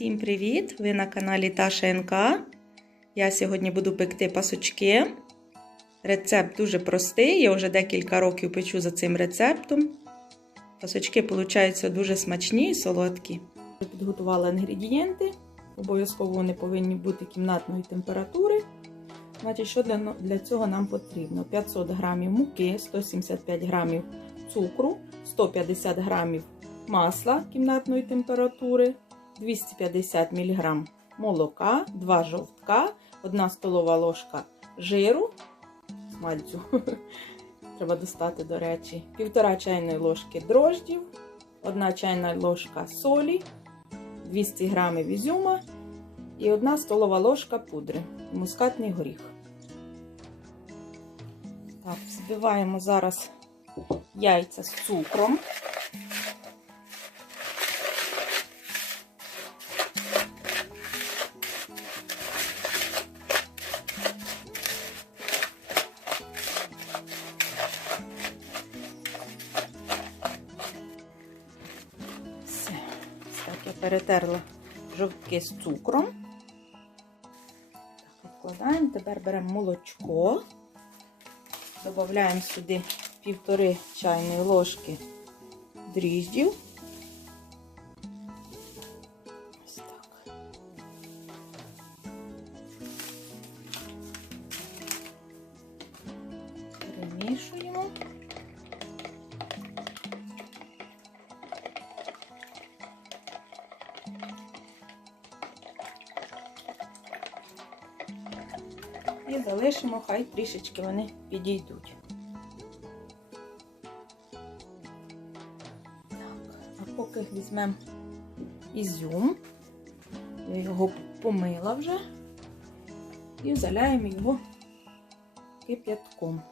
Всім привіт! Ви на каналі Таша НК. Я сьогодні буду пекти пасочки. Рецепт дуже простий. Я вже декілька років печу за цим рецептом. Пасочки получаються дуже смачні і солодкі. Підготувала інгредієнти. Обов'язково вони повинні бути кімнатної температури. Значить, що для, для цього нам потрібно? 500 г муки, 175 г цукру, 150 г масла кімнатної температури, 250 мг молока, 2 жовтка, 1 столова ложка жиру, смальцю, треба достати, до речі, 1,5 чайної ложки дрождів, 1 чайна ложка солі, 200 г ізюма і 1 столова ложка пудри, мускатний горіх. Так, Збиваємо зараз яйця з цукром. Перетерла жовтки з цукром. Так. Тепер беремо молочко, додаємо сюди півтори чайної ложки дріждів. І залишимо, хай трішечки вони підійдуть. А поки візьмемо ізюм, я його помила вже і заляємо його кип'ятком.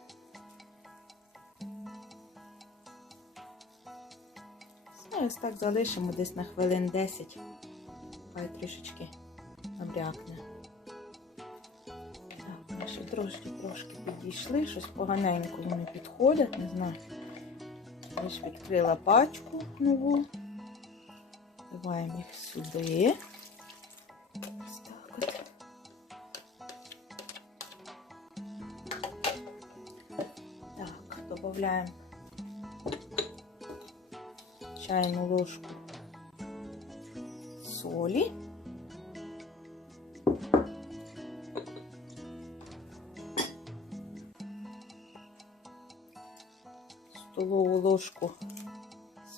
Ось так залишимо десь на хвилин 10, хай трішечки набрякне. Так, наші трошки трошки підійшли, щось поганенько вони підходять, не знаю. Ось відкрила пачку нову. Вливаємо їх сюди. Ось так. Так, додаємо чайну ложку солі. Столову ложку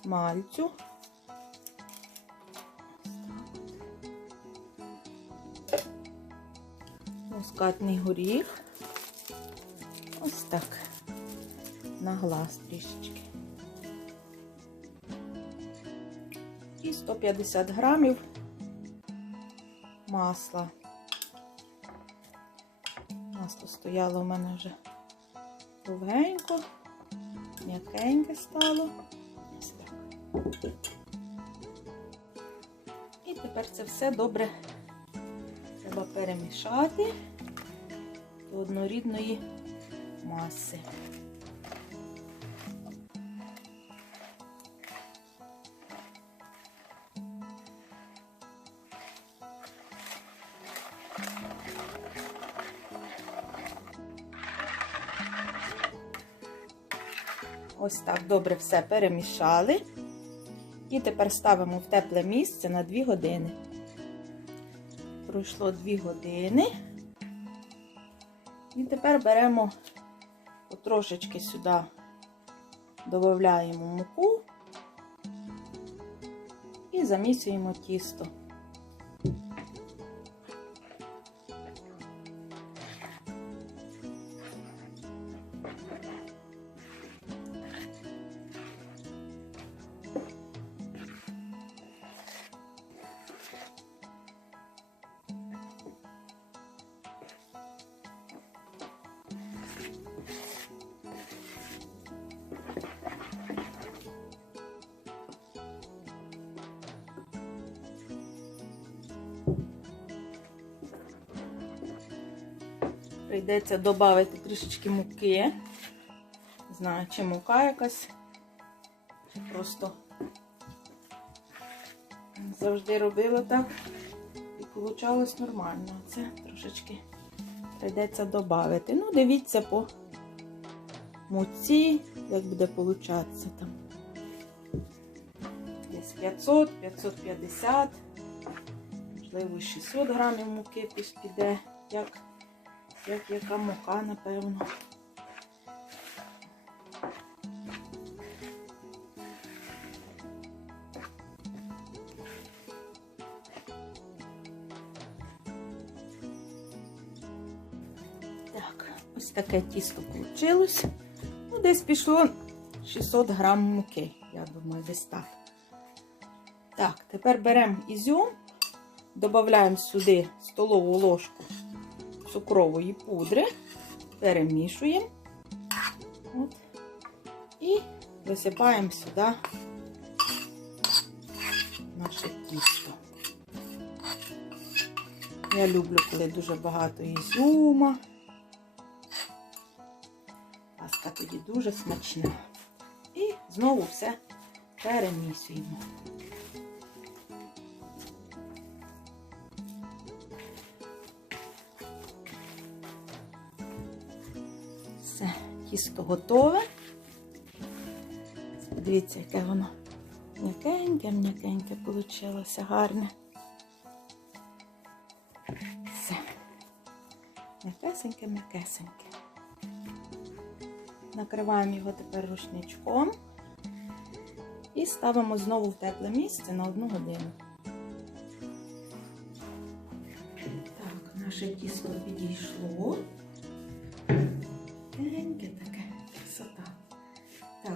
смальцю. Мускатний горіх. Ось так. На глаз трішечки. І 150 грамів масла. Масло стояло у мене вже довгенько м'якеньке стало. І тепер це все добре треба перемішати до однорідної маси. Ось так добре все перемішали. І тепер ставимо в тепле місце на 2 години. Пройшло 2 години. І тепер беремо потрошечки сюди, додаємо муку і замісуємо тісто. Прийдеться додати трішечки муки. Не знаю, чи мука якась, чи просто завжди робила так. получалось нормально. Це трошечки прийдеться додати. Ну, дивіться по муці, як буде получатися там. Десь 500, 550, можливо, 600 грамів муки піде, як, як яка мука, напевно. Так, ось таке тісто вийшло. Ну, десь пішло 600 грам муки, я думаю, десь так. Так, тепер беремо ізюм, додаємо сюди столову ложку цукрової пудри, перемішуємо. От, і висипаємо сюди наше тісто. Я люблю, коли дуже багато ізюма. Паста тоді дуже смачна. І знову все перемісуємо. Тісто готове. Подивіться, яке воно м'якеньке, м'якеньке вийшло, гарне. Все. М'якесеньке, м'якесеньке. Накриваємо його тепер рушничком і ставимо знову в тепле місце на одну годину. Так, наше тісто підійшло.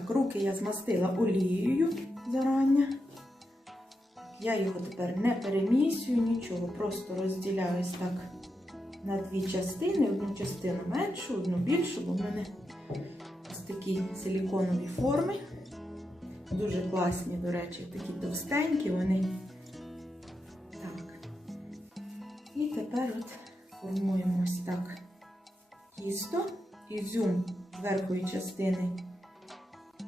Так, руки я змастила олією зарання. Я його тепер не перемісюю, нічого, просто розділяю ось так на дві частини. Одну частину меншу, одну більшу, бо в мене ось такі силіконові форми. Дуже класні, до речі, такі товстенькі вони. Так. І тепер от формуємо ось так тісто. Ізюм з верхньої частини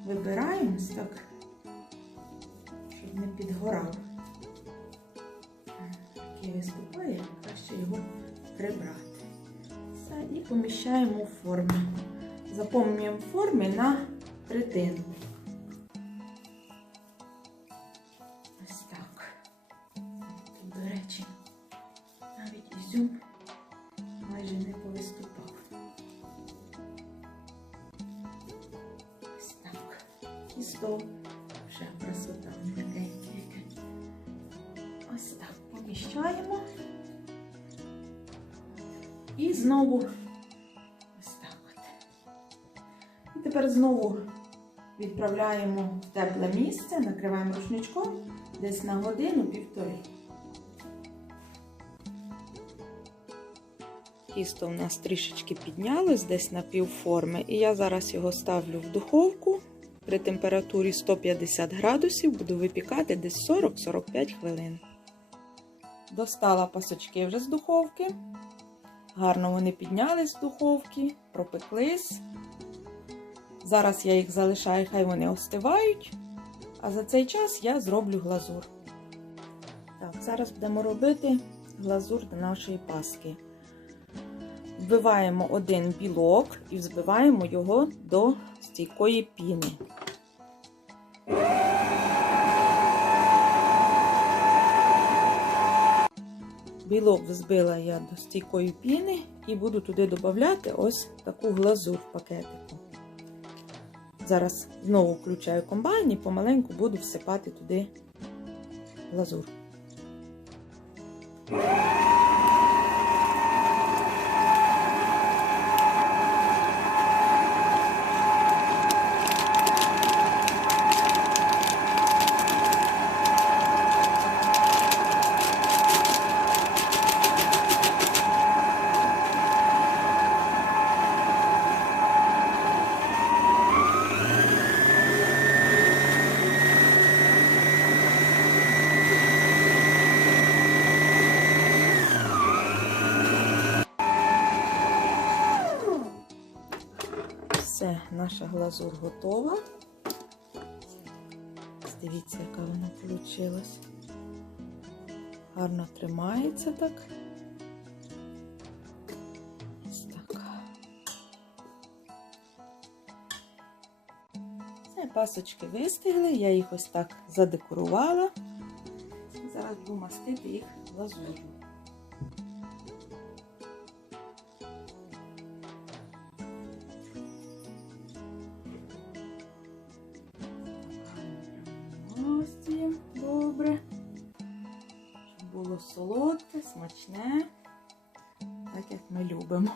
вибираємо так, щоб не підгорав. Такий виступає, краще його прибрати. Все, і поміщаємо в форму. Заповнюємо форми на третину. Ось так. Знову ось так от. І тепер знову відправляємо в тепле місце, накриваємо рушничком десь на годину-півтори. Тісто у нас трішечки піднялось десь на півформи, і я зараз його ставлю в духовку при температурі 150 градусів, буду випікати десь 40-45 хвилин. Достала пасочки вже з духовки. Гарно вони піднялись з духовки, пропеклись. Зараз я їх залишаю, хай вони остивають. А за цей час я зроблю глазур. Так, зараз будемо робити глазур до нашої паски. Вбиваємо один білок і взбиваємо його до стійкої піни. Білок взбила я до стійкої піни і буду туди додати ось таку глазур в пакетику. Зараз знову включаю комбайн і помаленьку буду всипати туди глазур. Все, наша глазур готова. Дивіться, яка вона вийшла. Гарно тримається так. Ось так. Все, пасочки вистигли, я їх ось так задекорувала. Зараз буду мастити їх глазур'ю. Мастуємо добре. Щоб було солодке, смачне, так як ми любимо.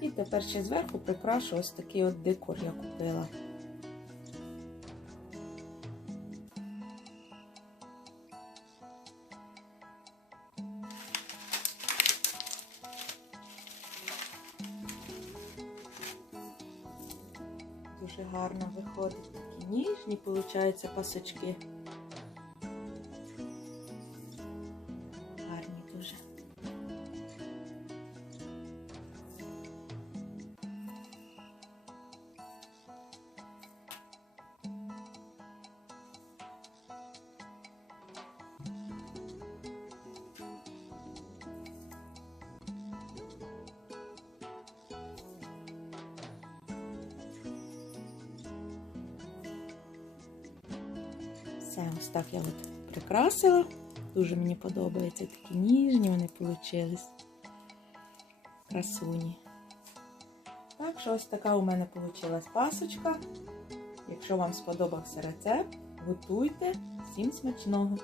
І тепер ще зверху прикрашу ось такий от декор я купила. Дуже гарно виходить такі ніжні, получаються пасочки. Все, ось так я от прикрасила. Дуже мені подобаються такі ніжні вони вийшли. Красуні. Так що ось така у мене вийшла пасочка. Якщо вам сподобався рецепт, готуйте. Всім смачного!